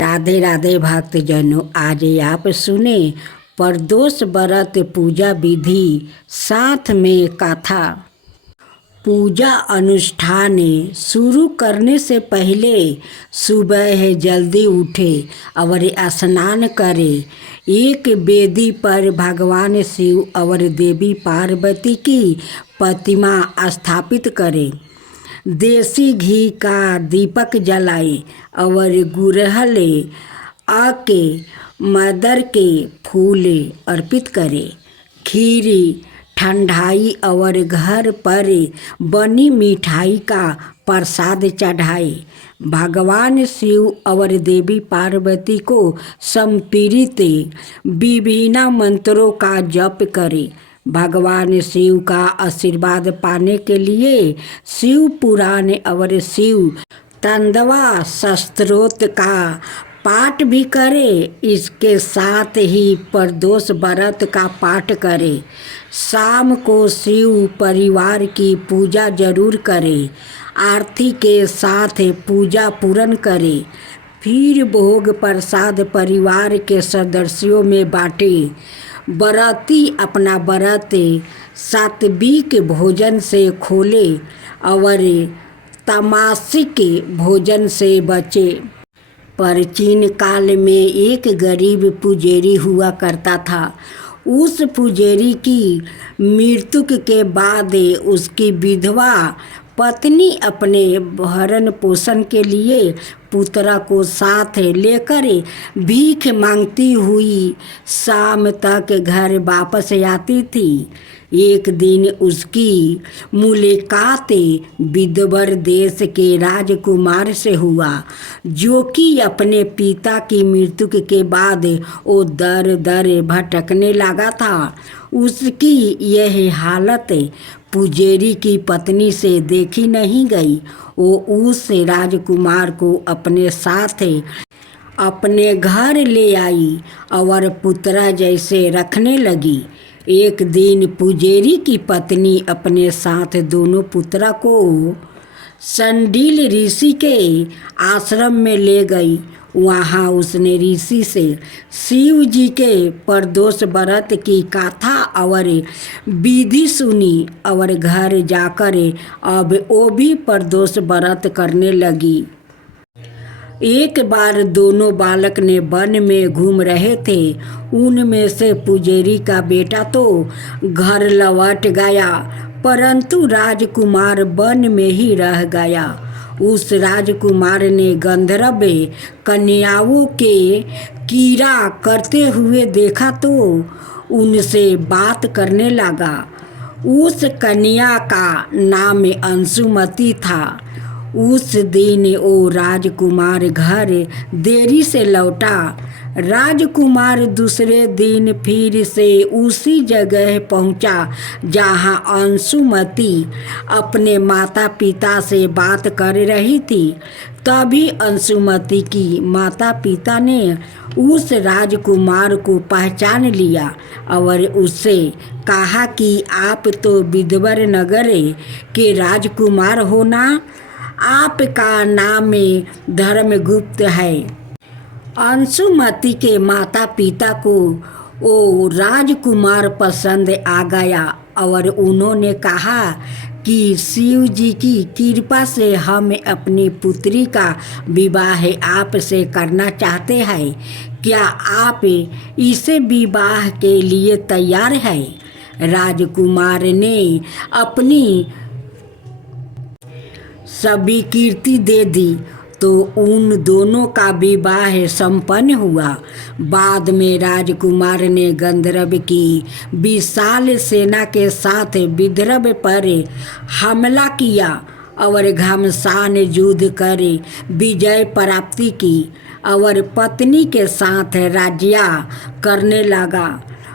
राधे राधे भक्तजनों, आज आप सुने प्रदोष व्रत पूजा विधि साथ में कथा। पूजा अनुष्ठान शुरू करने से पहले सुबह जल्दी उठे और स्नान करें। एक वेदी पर भगवान शिव और देवी पार्वती की प्रतिमा स्थापित करें। देसी घी का दीपक जलाए और गुड़हल आके मदर के फूल अर्पित करे। खीरी ठंडाई और घर पर बनी मिठाई का प्रसाद चढ़ाए। भगवान शिव और देवी पार्वती को समर्पित विभिन्न मंत्रों का जप करे। भगवान शिव का आशीर्वाद पाने के लिए शिव पुराण और शिव तांडवा स्तोत्र का पाठ भी करें। इसके साथ ही प्रदोष व्रत का पाठ करें। शाम को शिव परिवार की पूजा जरूर करें। आरती के साथ पूजा पूर्ण करें। फिर भोग प्रसाद परिवार के सदस्यों में बांटें। व्रती अपना व्रत सात्विक भोजन से खोले और तामसिक भोजन से बचे। प्राचीन काल में एक गरीब पुजारी हुआ करता था। उस पुजारी की मृत्यु के बाद उसकी विधवा पत्नी अपने भरण पोषण के लिए पुत्रा को साथ लेकर भीख मांगती हुई शाम तक घर वापस आती थी। एक दिन उसकी मुलाकात विदर्भ देश के राजकुमार से हुआ, जो कि अपने पिता की मृत्यु के बाद वो दर दर भटकने लगा था। उसकी यह हालत पुजारी की पत्नी से देखी नहीं गई। वो उस राजकुमार को अपने साथ अपने घर ले आई और पुत्रा जैसे रखने लगी। एक दिन पुजारी की पत्नी अपने साथ दोनों पुत्रा को संडील ऋषि के आश्रम में ले गई। वहाँ उसने ऋषि से शिव जी के प्रदोष व्रत की कथा और विधि सुनी और घर जाकर अब वो भी प्रदोष व्रत करने लगी। एक बार दोनों बालक ने वन में घूम रहे थे। उनमें से पुजारी का बेटा तो घर लौट गया, परंतु राजकुमार वन में ही रह गया। उस राजकुमार ने गंधर्व कन्याओं के कीड़ा करते हुए देखा तो उनसे बात करने लगा। उस कन्या का नाम अंशुमती था। उस दिन वो राजकुमार घर देरी से लौटा। राजकुमार दूसरे दिन फिर से उसी जगह पहुंचा जहां अंशुमती अपने माता पिता से बात कर रही थी। तभी अंशुमती की माता पिता ने उस राजकुमार को पहचान लिया और उससे कहा कि आप तो विदर्भ नगर के राजकुमार हो ना? आपका नाम धर्मगुप्त है। अंशुमती के माता पिता को वो राजकुमार पसंद आ गया और उन्होंने कहा कि शिव जी की कृपा से हम अपनी पुत्री का विवाह आपसे करना चाहते हैं। क्या आप इसे विवाह के लिए तैयार हैं? राजकुमार ने अपनी सभी कीर्ति दे दी तो उन दोनों का विवाह संपन्न हुआ। बाद में राजकुमार ने गंधर्व की विशाल सेना के साथ विदर्भ पर हमला किया और घमासान युद्ध कर विजय प्राप्ति की और पत्नी के साथ राज्य करने लगा।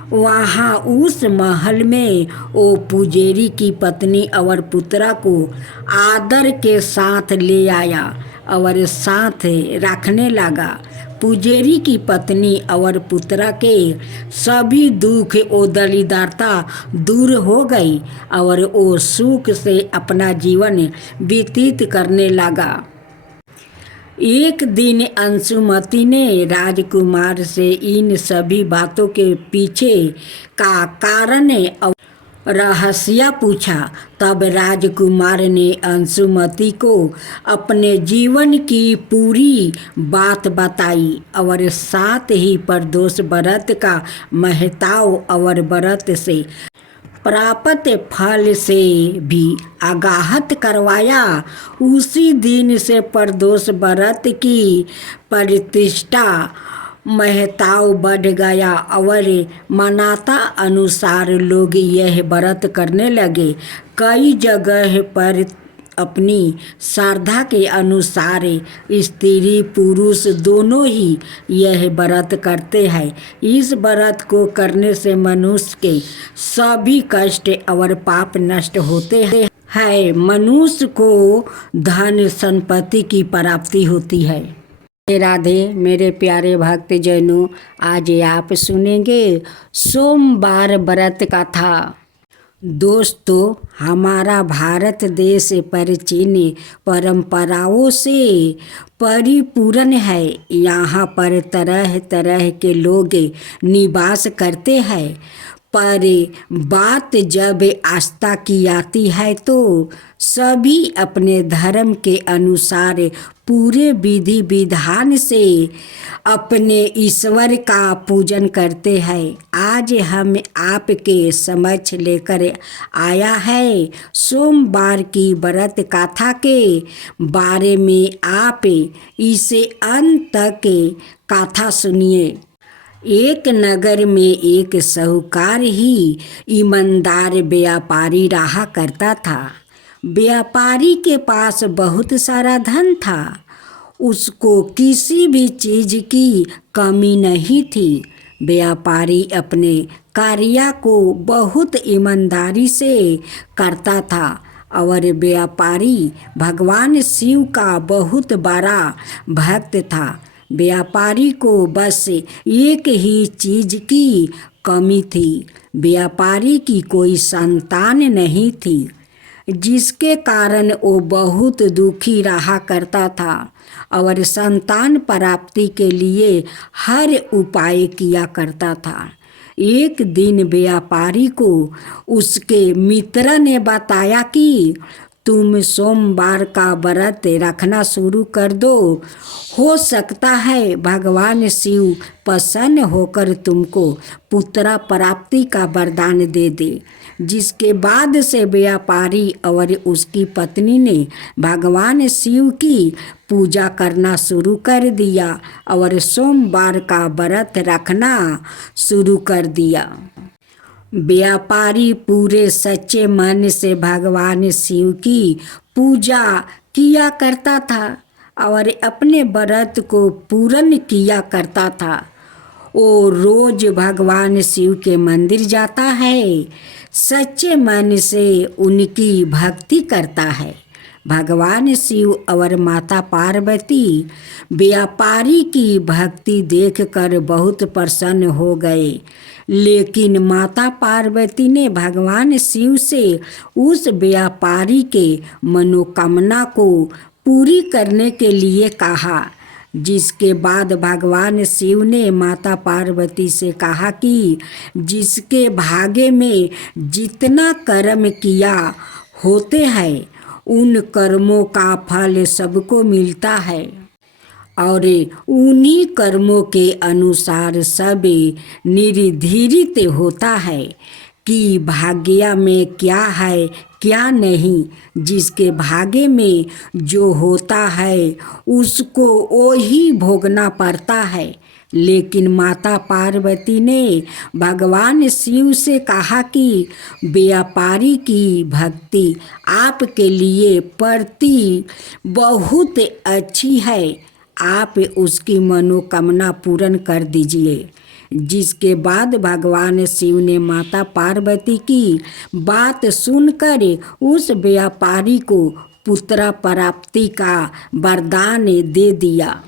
वहाँ उस महल में वो पुजारी की पत्नी और पुत्रा को आदर के साथ ले आया और साथ रखने लगा। पुजारी की पत्नी और पुत्रा के सभी दुख और दरिद्रता दूर हो गई और वो सुख से अपना जीवन व्यतीत करने लगा। एक दिन अंशुमति ने राजकुमार से इन सभी बातों के पीछे का कारण रहस्य पूछा। तब राजकुमार ने अंशुमति को अपने जीवन की पूरी बात बताई और साथ ही प्रदोष व्रत का महत्व और व्रत से प्राप्त फल से भी अवगत करवाया। उसी दिन से प्रदोष व्रत की प्रतिष्ठा महत्व बढ़ गया और मान्यता अनुसार लोग यह व्रत करने लगे। कई जगह पर अपनी श्रद्धा के अनुसार स्त्री पुरुष दोनों ही यह व्रत करते हैं। इस व्रत को करने से मनुष्य के सभी कष्ट और पाप नष्ट होते हैं। मनुष्य को धन संपत्ति की प्राप्ति होती है। राधे मेरे प्यारे भक्त जनों, आज आप सुनेंगे सोमवार व्रत कथा। दोस्तों, हमारा भारत देश प्राचीन परंपराओं से परिपूर्ण है। यहाँ पर तरह तरह के लोग निवास करते हैं, पर बात जब आस्था की आती है तो सभी अपने धर्म के अनुसार पूरे विधि विधान से अपने ईश्वर का पूजन करते हैं। आज हम आपके समक्ष लेकर आया है सोमवार की व्रत कथा के बारे में। आप इसे अंत तक कथा सुनिए। एक नगर में एक साहूकार ही ईमानदार व्यापारी रहा करता था। व्यापारी के पास बहुत सारा धन था। उसको किसी भी चीज़ की कमी नहीं थी। व्यापारी अपने कार्य को बहुत ईमानदारी से करता था और व्यापारी भगवान शिव का बहुत बड़ा भक्त था। व्यापारी को बस एक ही चीज़ की कमी थी। व्यापारी की कोई संतान नहीं थी, जिसके कारण वो बहुत दुखी रहा करता था और संतान प्राप्ति के लिए हर उपाय किया करता था। एक दिन व्यापारी को उसके मित्र ने बताया कि तुम सोमवार का व्रत रखना शुरू कर दो। हो सकता है भगवान शिव प्रसन्न होकर तुमको पुत्र प्राप्ति का वरदान दे दे। जिसके बाद से व्यापारी और उसकी पत्नी ने भगवान शिव की पूजा करना शुरू कर दिया और सोमवार का व्रत रखना शुरू कर दिया। व्यापारी पूरे सच्चे मन से भगवान शिव की पूजा किया करता था और अपने व्रत को पूर्ण किया करता था। वो रोज भगवान शिव के मंदिर जाता है, सच्चे मन से उनकी भक्ति करता है। भगवान शिव और माता पार्वती व्यापारी की भक्ति देखकर बहुत प्रसन्न हो गए। लेकिन माता पार्वती ने भगवान शिव से उस व्यापारी के मनोकामना को पूरी करने के लिए कहा। जिसके बाद भगवान शिव ने माता पार्वती से कहा कि जिसके भाग्य में जितना कर्म किया होते हैं उन कर्मों का फल सबको मिलता है और उन्हीं कर्मों के अनुसार सब निर्धारित होता है कि भाग्य में क्या है क्या नहीं। जिसके भाग्य में जो होता है उसको वो ही भोगना पड़ता है। लेकिन माता पार्वती ने भगवान शिव से कहा कि व्यापारी की भक्ति आपके लिए प्रति बहुत अच्छी है, आप उसकी मनोकामना पूर्ण कर दीजिए। जिसके बाद भगवान शिव ने माता पार्वती की बात सुनकर उस व्यापारी को पुत्र प्राप्ति का वरदान दे दिया।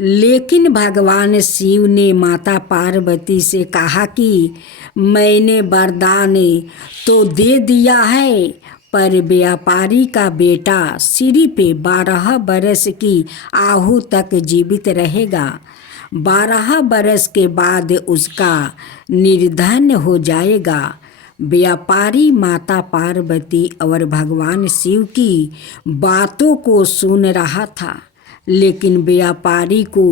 लेकिन भगवान शिव ने माता पार्वती से कहा कि मैंने वरदान तो दे दिया है, पर व्यापारी का बेटा सिर्फ 12 बरस की आयु तक जीवित रहेगा। 12 बरस के बाद उसका निर्धन हो जाएगा। व्यापारी माता पार्वती और भगवान शिव की बातों को सुन रहा था, लेकिन व्यापारी को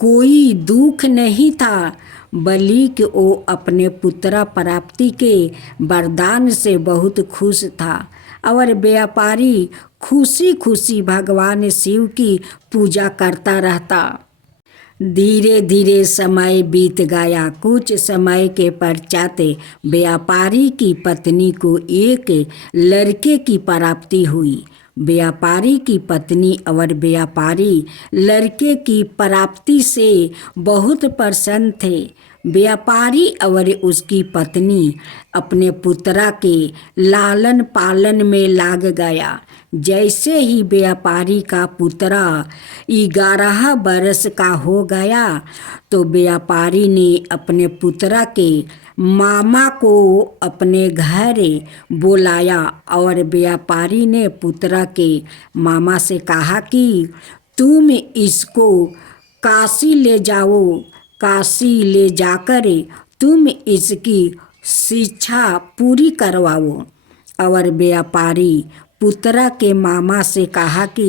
कोई दुख नहीं था, बल्कि वो अपने पुत्र प्राप्ति के वरदान से बहुत खुश था। और व्यापारी खुशी खुशी भगवान शिव की पूजा करता रहता। धीरे धीरे समय बीत गया। कुछ समय के पश्चात व्यापारी की पत्नी को एक लड़के की प्राप्ति हुई। व्यापारी की पत्नी और व्यापारी लड़के की प्राप्ति से बहुत प्रसन्न थे। व्यापारी और उसकी पत्नी अपने पुत्रा के लालन पालन में लाग गया। जैसे ही व्यापारी का पुत्रा 11 बरस का हो गया तो व्यापारी ने अपने पुत्रा के मामा को अपने घर बुलाया और व्यापारी ने पुत्रा के मामा से कहा कि तुम इसको काशी ले जाओ। काशी ले जाकर तुम इसकी शिक्षा पूरी करवाओ। और व्यापारी पुत्रा के मामा से कहा कि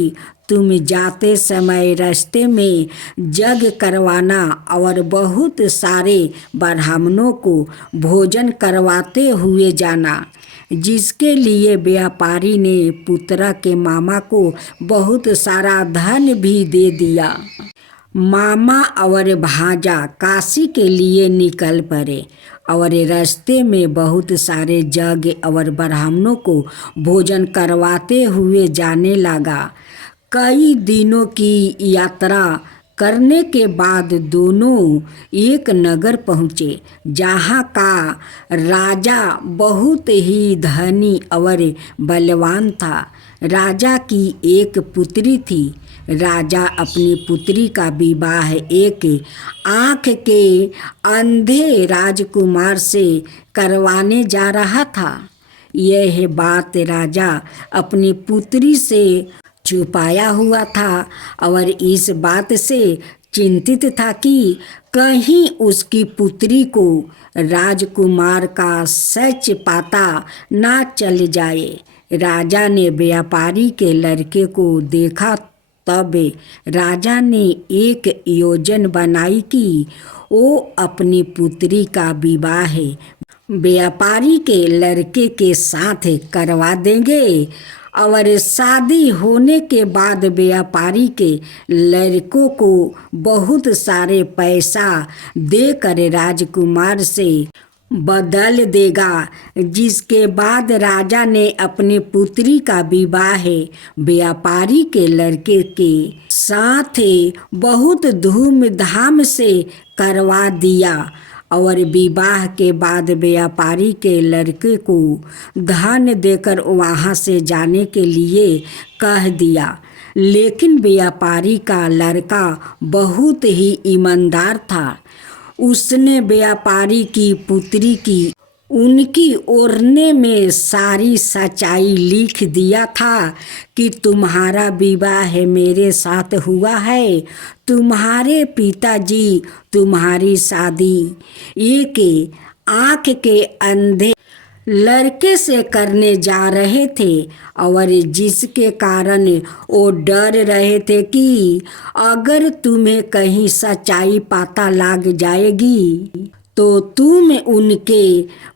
तुम जाते समय रास्ते में यज्ञ करवाना और बहुत सारे ब्राह्मणों को भोजन करवाते हुए जाना। जिसके लिए व्यापारी ने पुत्रा के मामा को बहुत सारा धन भी दे दिया। मामा और भांजा काशी के लिए निकल पड़े और रास्ते में बहुत सारे यज्ञ और ब्राह्मणों को भोजन करवाते हुए जाने लगा। कई दिनों की यात्रा करने के बाद दोनों एक नगर पहुँचे, जहाँ का राजा बहुत ही धनी और बलवान था। राजा की एक पुत्री थी। राजा अपनी पुत्री का विवाह एक आँख के अंधे राजकुमार से करवाने जा रहा था। यह बात राजा अपनी पुत्री से छुपाया हुआ था और इस बात से चिंतित था कि कहीं उसकी पुत्री को राजकुमार का सच पता ना चल जाए। राजा ने व्यापारी के लड़के को देखा। तब राजा ने एक योजना बनाई कि वो अपनी पुत्री का विवाह व्यापारी के लड़के के साथ करवा देंगे और शादी होने के बाद व्यापारी के लड़कों को बहुत सारे पैसा देकर राजकुमार से बदल देगा। जिसके बाद राजा ने अपनी पुत्री का विवाह व्यापारी के लड़के के साथ बहुत धूमधाम से करवा दिया और विवाह के बाद व्यापारी के लड़के को धन देकर वहाँ से जाने के लिए कह दिया। लेकिन व्यापारी का लड़का बहुत ही ईमानदार था। उसने व्यापारी की पुत्री की उनकी ओढ़ने में सारी सच्चाई लिख दिया था कि तुम्हारा विवाह मेरे साथ हुआ है। तुम्हारे पिताजी तुम्हारी शादी एक आँख के अंधे लड़के से करने जा रहे थे और जिसके कारण वो डर रहे थे कि अगर तुम्हें कहीं सच्चाई पता लग जाएगी तो तुम उनके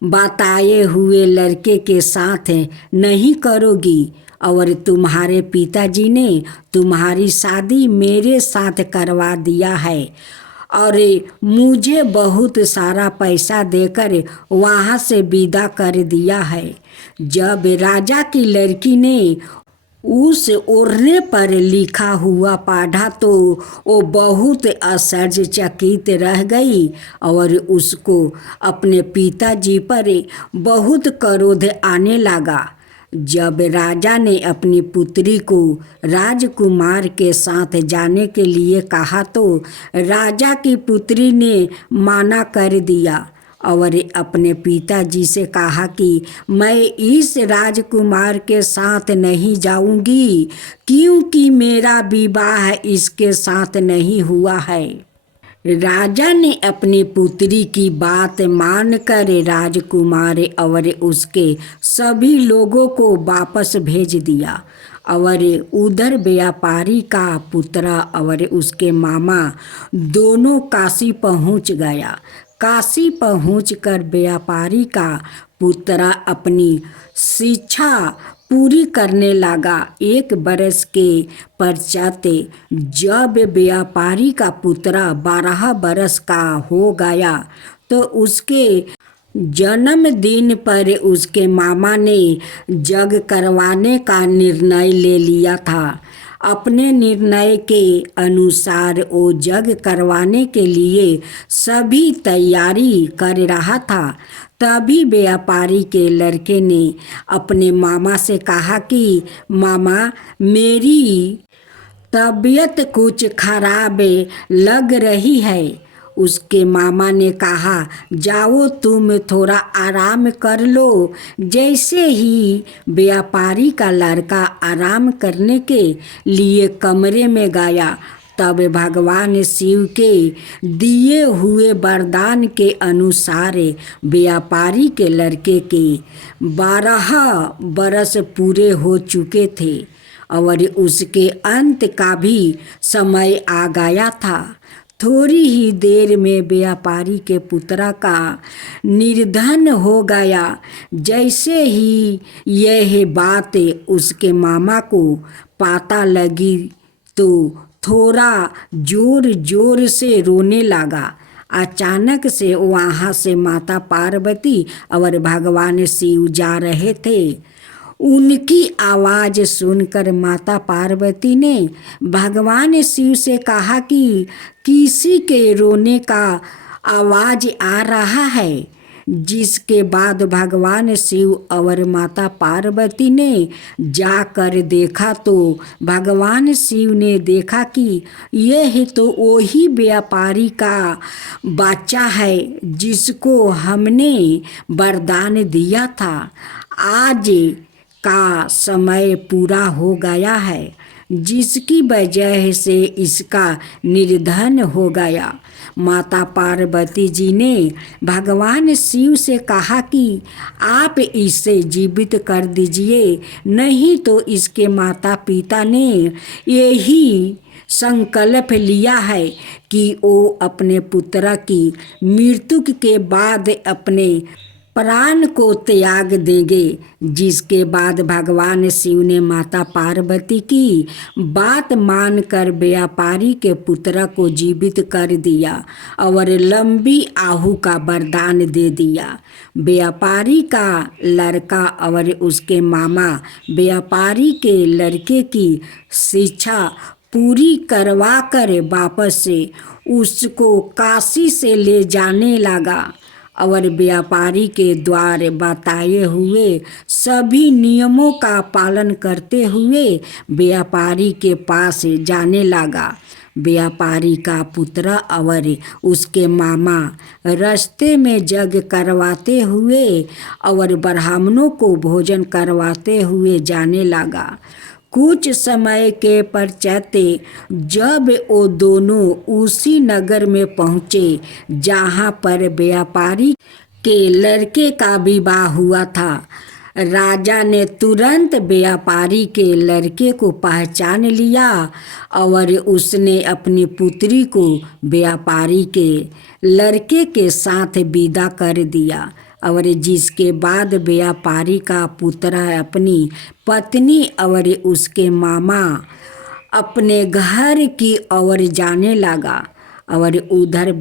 बताए हुए लड़के के साथ नहीं करोगी और तुम्हारे पिताजी ने तुम्हारी शादी मेरे साथ करवा दिया है और मुझे बहुत सारा पैसा देकर वहाँ से विदा कर दिया है। जब राजा की लड़की ने उस ओढ़ने पर लिखा हुआ पढ़ा तो वो बहुत आश्चर्यचकित रह गई और उसको अपने पिताजी पर बहुत क्रोध आने लगा। जब राजा ने अपनी पुत्री को राजकुमार के साथ जाने के लिए कहा तो राजा की पुत्री ने मना कर दिया और अपने पिताजी से कहा कि मैं इस राजकुमार के साथ नहीं जाऊंगी क्योंकि मेरा विवाह इसके साथ नहीं हुआ है। राजा ने अपनी पुत्री की बात मानकर राजकुमार और उसके सभी लोगों को वापस भेज दिया और उधर व्यापारी का पुत्र और उसके मामा दोनों काशी पहुंच गया। काशी पहुंचकर व्यापारी का पुत्र अपनी शिक्षा पूरी करने लगा। 1 बरस के पश्चात जब व्यापारी का पुत्र 12 बरस का हो गया तो उसके जन्मदिन पर उसके मामा ने जग करवाने का निर्णय ले लिया था। अपने निर्णय के अनुसार वो जग करवाने के लिए सभी तैयारी कर रहा था। तभी व्यापारी के लड़के ने अपने मामा से कहा कि मामा, मेरी तबीयत कुछ खराब लग रही है। उसके मामा ने कहा, जाओ तुम थोड़ा आराम कर लो। जैसे ही व्यापारी का लड़का आराम करने के लिए कमरे में गया तब भगवान शिव के दिए हुए वरदान के अनुसार व्यापारी के लड़के के 12 बरस पूरे हो चुके थे और उसके अंत का भी समय आ गया था। थोड़ी ही देर में व्यापारी के पुत्र का निर्धन हो गया। जैसे ही यह बात उसके मामा को पता लगी तो थोड़ा जोर जोर से रोने लगा। अचानक से वहाँ से माता पार्वती और भगवान शिव जा रहे थे। उनकी आवाज़ सुनकर माता पार्वती ने भगवान शिव से कहा कि किसी के रोने का आवाज़ आ रहा है। जिसके बाद भगवान शिव और माता पार्वती ने जाकर देखा तो भगवान शिव ने देखा कि यह तो वही व्यापारी का बच्चा है जिसको हमने वरदान दिया था। आज का समय पूरा हो गया है जिसकी वजह से इसका निर्धन हो गया। माता पार्वती जी ने भगवान शिव से कहा कि आप इसे जीवित कर दीजिए, नहीं तो इसके माता पिता ने यही संकल्प लिया है कि वो अपने पुत्र की मृत्यु के बाद अपने प्राण को त्याग देंगे। जिसके बाद भगवान शिव ने माता पार्वती की बात मानकर व्यापारी के पुत्र को जीवित कर दिया और लंबी आयु का वरदान दे दिया। व्यापारी का लड़का और उसके मामा व्यापारी के लड़के की शिक्षा पूरी करवा कर वापस से उसको काशी से ले जाने लगा और व्यापारी के द्वारा बताए हुए सभी नियमों का पालन करते हुए व्यापारी के पास जाने लगा। व्यापारी का पुत्र और उसके मामा रास्ते में यज्ञ करवाते हुए और ब्राह्मणों को भोजन करवाते हुए जाने लगा। कुछ समय के पश्चात जब वो दोनों उसी नगर में पहुँचे जहाँ पर व्यापारी के लड़के का विवाह हुआ था, राजा ने तुरंत व्यापारी के लड़के को पहचान लिया और उसने अपनी पुत्री को व्यापारी के लड़के के साथ विदा कर दिया। और जिसके बाद व्यापारी का पुत्र अपनी पत्नी और उसके मामा अपने घर की ओर जाने लगा और उधर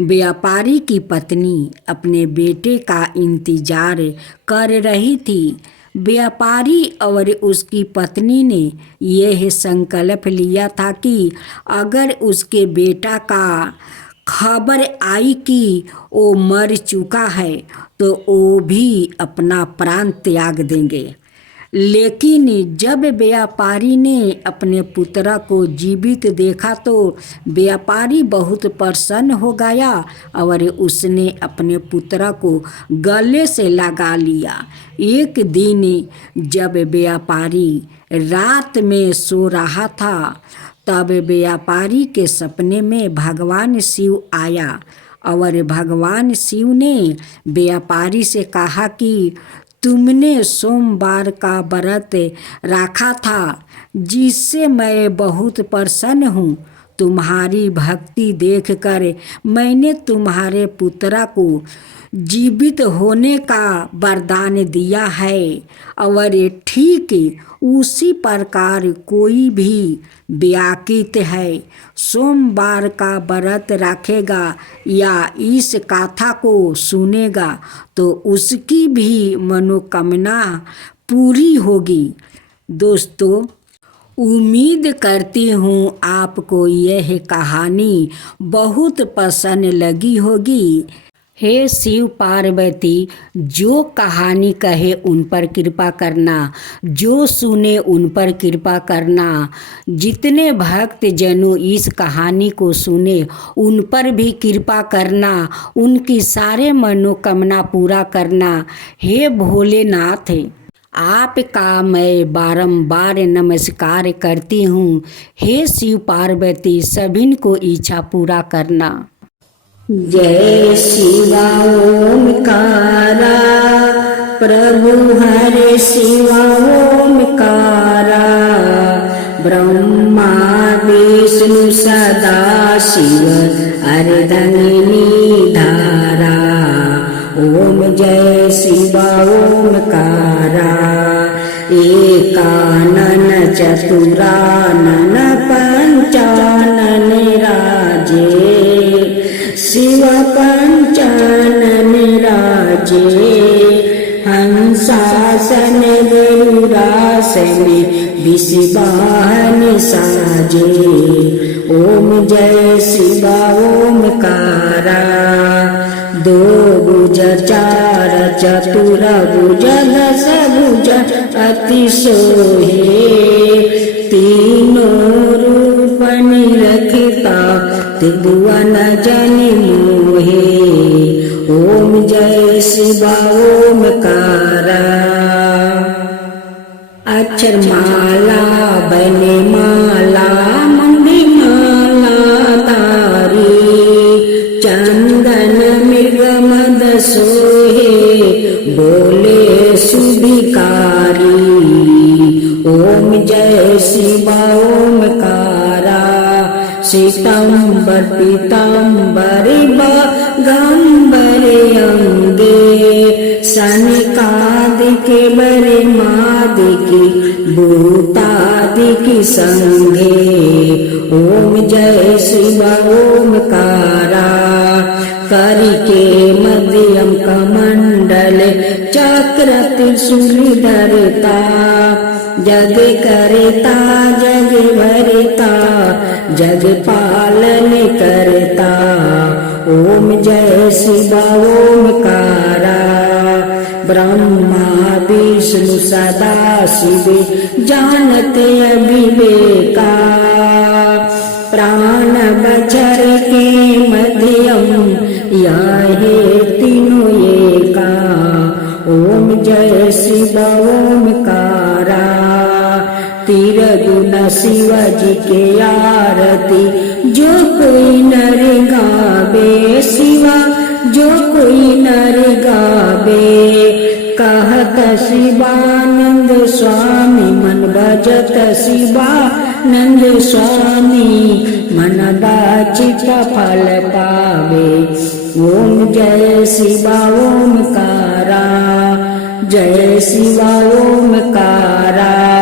व्यापारी की पत्नी अपने बेटे का इंतजार कर रही थी। व्यापारी और उसकी पत्नी ने यह संकल्प लिया था कि अगर उसके बेटा का खबर आई कि वो मर चुका है तो वो भी अपना प्राण त्याग देंगे। लेकिन जब व्यापारी ने अपने पुत्र को जीवित देखा तो व्यापारी बहुत प्रसन्न हो गया और उसने अपने पुत्र को गले से लगा लिया। एक दिन जब व्यापारी रात में सो रहा था तब व्यापारी के सपने में भगवान शिव आया और भगवान शिव ने व्यापारी से कहा कि तुमने सोमवार का व्रत रखा था जिससे मैं बहुत प्रसन्न हूँ। तुम्हारी भक्ति देखकर मैंने तुम्हारे पुत्र को जीवित होने का वरदान दिया है और ठीक उसी प्रकार कोई भी व्याकृत है सोमवार का व्रत रखेगा या इस कथा को सुनेगा तो उसकी भी मनोकामना पूरी होगी। दोस्तों, उम्मीद करती हूँ आपको यह कहानी बहुत पसंद लगी होगी। हे शिव पार्वती, जो कहानी कहे उन पर कृपा करना, जो सुने उन पर कृपा करना। जितने भक्त जनों इस कहानी को सुने उन पर भी कृपा करना, उनकी सारे मनोकामना पूरा करना। हे भोलेनाथ, आपका मैं बारंबार नमस्कार करती हूँ। हे शिव पार्वती, सभी को इच्छा पूरा करना। जय शिवा ओमकारा, प्रभु हरे शिवा ओमकारा। ब्रह्मा विष्णु सदा शिव अर्धंगिनी धारा। ओम जय शिवा ओमकारा। एकानन चतुरानन पंचानन राजे। शिव पंचानन राजे। हंसासन गरुड़ासन विषवाहन साजे। ओम जय शिवा ओमकारा। दो भुज चार चतुर भुज दस भुज अति सोहे। तीनों रूप निरखता त्रिभुवन जन मोहे। ओम जय शिवा ओमकारा। अक्षर माला बने माला मंगली माला तारी। चंदन मृग मद सोहे बोले सुधिकारी। ओम जय शिवा ओमकारा। श्वेतांबर पीतांबर बागंबर अंगे। सनकादिक बरे मादिक भूतादिक संगे। ओम जय शिवा ओमकारा। करिके मध्यम कमंडल चक्र त्रिशूल धरता। जग करता जग भरता जग पालन करता। ओम जय शिवा ओमकारा। ब्रह्मा विष्णु सदा शिव जानते अविवेका। प्राण बचर के मध्यम याहे तीनों एका। ओम जय शिवा ओमकारा। तिरगुण शिव जी के आरती जो कोई नर गावे। शिवा जो कोई नर गावे। कहत शिवानंद स्वामी मन भजत शिवानंद स्वामी। मन बाचित फल पावे। ओम जय शिवा ओमकारा। जय शिवा ओमकारा।